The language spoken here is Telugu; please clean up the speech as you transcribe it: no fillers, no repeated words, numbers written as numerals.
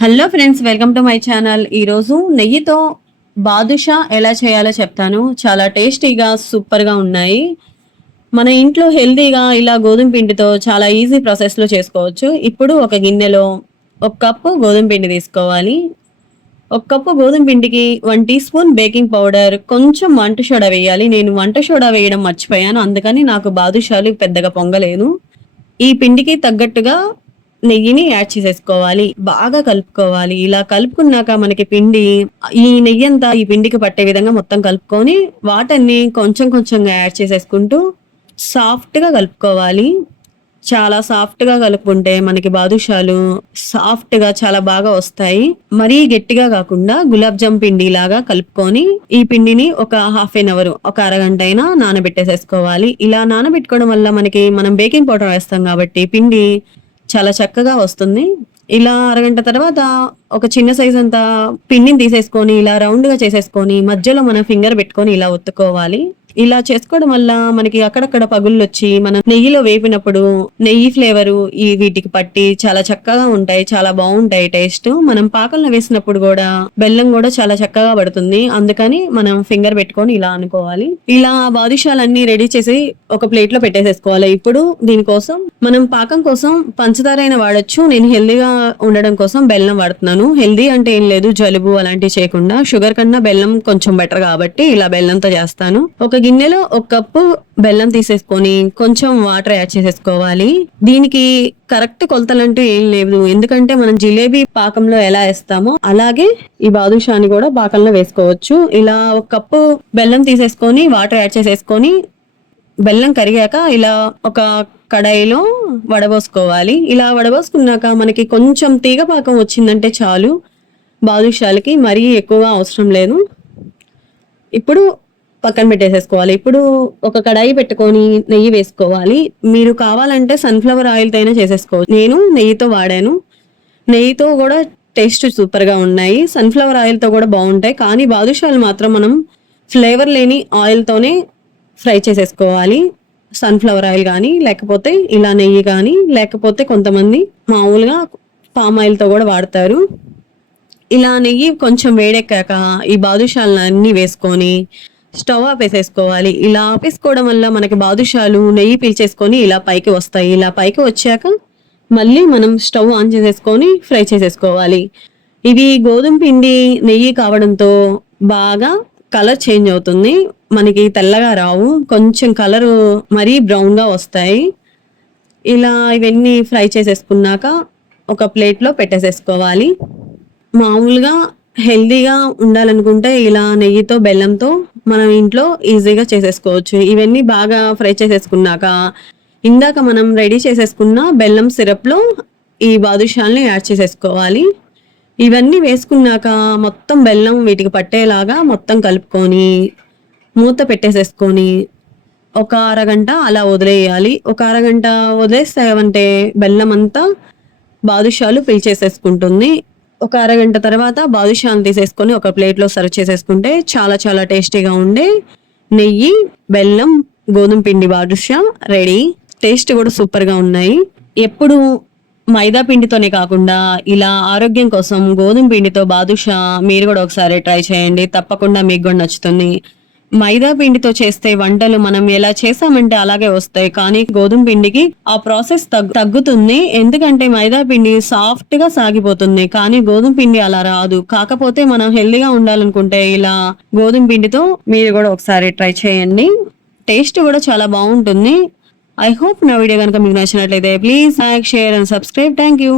Hello friends, welcome to my channel. ఈరోజు నెయ్యితో బాదుషా ఎలా చేయాలో చెప్తాను. చాలా టేస్టీగా సూపర్గా ఉన్నాయి. మన ఇంట్లో హెల్తీగా ఇలా గోధుమ పిండితో చాలా ఈజీ ప్రాసెస్లో చేసుకోవచ్చు. ఇప్పుడు ఒక గిన్నెలో ఒక కప్పు గోధుమ పిండి తీసుకోవాలి. ఒక కప్పు గోధుమ పిండికి 1 టీ స్పూన్ బేకింగ్ పౌడర్, కొంచెం వంట సోడా వేయాలి. నేను వంట సోడా వేయడం మర్చిపోయాను, అందుకని నాకు బాదుషాలు పెద్దగా పొంగలేదు. ఈ పిండికి తగ్గట్టుగా నెయ్యిని యాడ్ చేసేసుకోవాలి. బాగా కలుపుకోవాలి. ఇలా కలుపుకున్నాక మనకి పిండి ఈ నెయ్యంతా ఈ పిండికి పట్టే విధంగా మొత్తం కలుపుకొని వాటర్‌ని కొంచెం కొంచెంగా యాడ్ చేసేసుకుంటూ సాఫ్ట్‌గా కలుపుకోవాలి. చాలా సాఫ్ట్‌గా కలుపుకుంటే మనకి బాదుషాలు సాఫ్ట్‌గా చాలా బాగా వస్తాయి. మరీ గట్టిగా కాకుండా గులాబ్ జామ్ పిండిలాగా కలుపుకొని ఈ పిండిని ఒక హాఫ్ ఎన్ అవర్, ఒక అరగంట అయినా నానబెట్టేసేసుకోవాలి. ఇలా నానబెట్టుకోవడం వల్ల మనం బేకింగ్ పౌడర్ వేస్తాం కాబట్టి పిండి చాలా చక్కగా వస్తుంది. ఇలా అరగంట తర్వాత ఒక చిన్న సైజ్ అంతా పిండిని తీసేసుకొని ఇలా రౌండ్‌గా చేసేసుకొని మధ్యలో మన ఫింగర్ పెట్టుకొని ఇలా ఒత్తుకోవాలి. ఇలా చేసుకోవడం వల్ల మనకి అక్కడక్కడ పగుళ్ళొచ్చి మనం నెయ్యిలో వేపినప్పుడు నెయ్యి ఫ్లేవరు వీటికి పట్టి చాలా చక్కగా ఉంటాయి. చాలా బావుంటాయి టేస్ట్. మనం పాకంలో వేసినప్పుడు గూడా బెల్లం గూడా చాలా చక్కగా పడుతుంది. అందుకని మనం ఫింగర్ పెట్టుకొని ఇలా అనుకోవాలి. ఇలా బాదుషాలన్నీ రెడీ చేసి ఒక ప్లేట్‌లో పెట్టేసేసుకోవాలి. ఇప్పుడు దీనికోసం మనం పాకం కోసం పంచదార అయినా వాడొచ్చు. నేను హెల్తీగా ఉండడం కోసం బెల్లం వాడుతున్నాను. హెల్తీ అంటే ఏం లేదు, జలుబు అలాంటివి చేయకుండా షుగర్ కన్నా బెల్లం కొంచెం బెటర్ కాబట్టి ఇలా బెల్లంతో చేస్తాను. ఒక గిన్నెలో ఒక కప్పు బెల్లం తీసేసుకొని కొంచెం వాటర్ యాడ్ చేసేసుకోవాలి. దీనికి కరెక్ట్ కొలతలంటూ ఏం లేదు, ఎందుకంటే మనం జిలేబీ పాకంలో ఎలా వేస్తామో అలాగే ఈ బాదుషాని కూడా పాకంలో వేసుకోవచ్చు. ఇలా ఒక కప్పు బెల్లం తీసేసుకొని వాటర్ యాడ్ చేసేసుకొని బెల్లం కరిగాక ఇలా ఒక కడాయిలో వడబోసుకోవాలి. ఇలా వడబోసుకున్నాక మనకి కొంచెం తీగ పాకం వచ్చిందంటే చాలు. బాదుషాలకి మరీ ఎక్కువగా అవసరం లేదు. ఇప్పుడు పక్కన పెట్టేసేసుకోవాలి. ఇప్పుడు ఒక కడాయి పెట్టుకొని నెయ్యి వేసుకోవాలి. మీరు కావాలంటే సన్‌ఫ్లవర్ ఆయిల్‌తో అయినా చేసేసుకోవచ్చు. నేను నెయ్యితో వాడాను. నెయ్యితో కూడా టేస్ట్ సూపర్‌గా ఉన్నాయి. సన్‌ఫ్లవర్ ఆయిల్‌తో కూడా బావుంటాయి. కానీ బాదుషాలు మాత్రం మనం ఫ్లేవర్ లేని ఆయిల్‌తోనే ఫ్రై చేసేసుకోవాలి. సన్‌ఫ్లవర్ ఆయిల్ గానీ, లేకపోతే ఇలా నెయ్యి గానీ, లేకపోతే కొంతమంది మామూలుగా పామ్ ఆయిల్‌తో కూడా వాడతారు. ఇలా నెయ్యి కొంచెం వేడెక్కాక ఈ బాదుషాలన్నీ వేసుకొని స్టవ్ ఆపేసేసుకోవాలి. ఇలా ఆపేసుకోవడం వల్ల మనకి బాదుషాలు నెయ్యి పీల్చేసుకొని ఇలా పైకి వస్తాయి. ఇలా పైకి వచ్చాక మళ్ళీ మనం స్టవ్ ఆన్ చేసేసుకొని ఫ్రై చేసేసుకోవాలి. ఇవి గోధుమ పిండి నెయ్యి కావడంతో బాగా కలర్ చేంజ్ అవుతుంది. మనకి తెల్లగా రావు, కొంచెం కలరు మరీ బ్రౌన్‌గా వస్తాయి. ఇలా ఇవన్నీ ఫ్రై చేసేసుకున్నాక ఒక ప్లేట్‌లో పెట్టేసేసుకోవాలి. మామూలుగా హెల్తీగా ఉండాలనుకుంటే ఇలా నెయ్యితో, బెల్లంతో మనం ఇంట్లో ఈజీగా చేసేసుకోవచ్చు. ఇవన్నీ బాగా ఫ్రై చేసేసుకున్నాక ఇందాక మనం రెడీ చేసేసుకున్న బెల్లం సిరప్‌లో ఈ బాదుషాల్ని యాడ్ చేసేసుకోవాలి. ఇవన్నీ వేసుకున్నాక మొత్తం బెల్లం వీటికి పట్టేలాగా మొత్తం కలుపుకొని మూత పెట్టేసేసుకొని ఒక అరగంట అలా వదిలేయాలి. ఒక అరగంట వదిలేసామంటే బెల్లం అంతా బాదుషాలు పీల్చేసేసుకుంటుంది. ఒక అరగంట తర్వాత బాదుషాని తీసేసుకొని ఒక ప్లేట్‌లో సర్వ్ చేసేసుకుంటే చాలా చాలా టేస్టీగా ఉండే నెయ్యి, బెల్లం, గోధుమ పిండి బాదుషా రెడీ. టేస్ట్ కూడా సూపర్‌గా ఉన్నాయి. ఎప్పుడు మైదా పిండితోనే కాకుండా ఇలా ఆరోగ్యం కోసం గోధుమ పిండితో బాదుషా మీరు కూడా ఒకసారి ట్రై చేయండి. తప్పకుండా మీకు కూడా నచ్చుతుంది. మైదా పిండితో చేస్తే వంటలు మనం ఎలా చేసామంటే అలాగే వస్తాయి. కానీ గోధుమ పిండికి ఆ ప్రాసెస్ తగ్గుతుంది. ఎందుకంటే మైదా పిండి సాఫ్ట్‌గా సాగిపోతుంది. కానీ గోధుమ పిండి అలా రాదు. కాకపోతే మనం హెల్తీగా ఉండాలనుకుంటే ఇలా గోధుమ పిండితో మీరు కూడా ఒకసారి ట్రై చేయండి. టేస్ట్ కూడా చాలా బావుంటుంది. ఐ హోప్ నా వీడియో గనుక మీకు నచ్చినట్లయితే please like, share and subscribe. Thank you.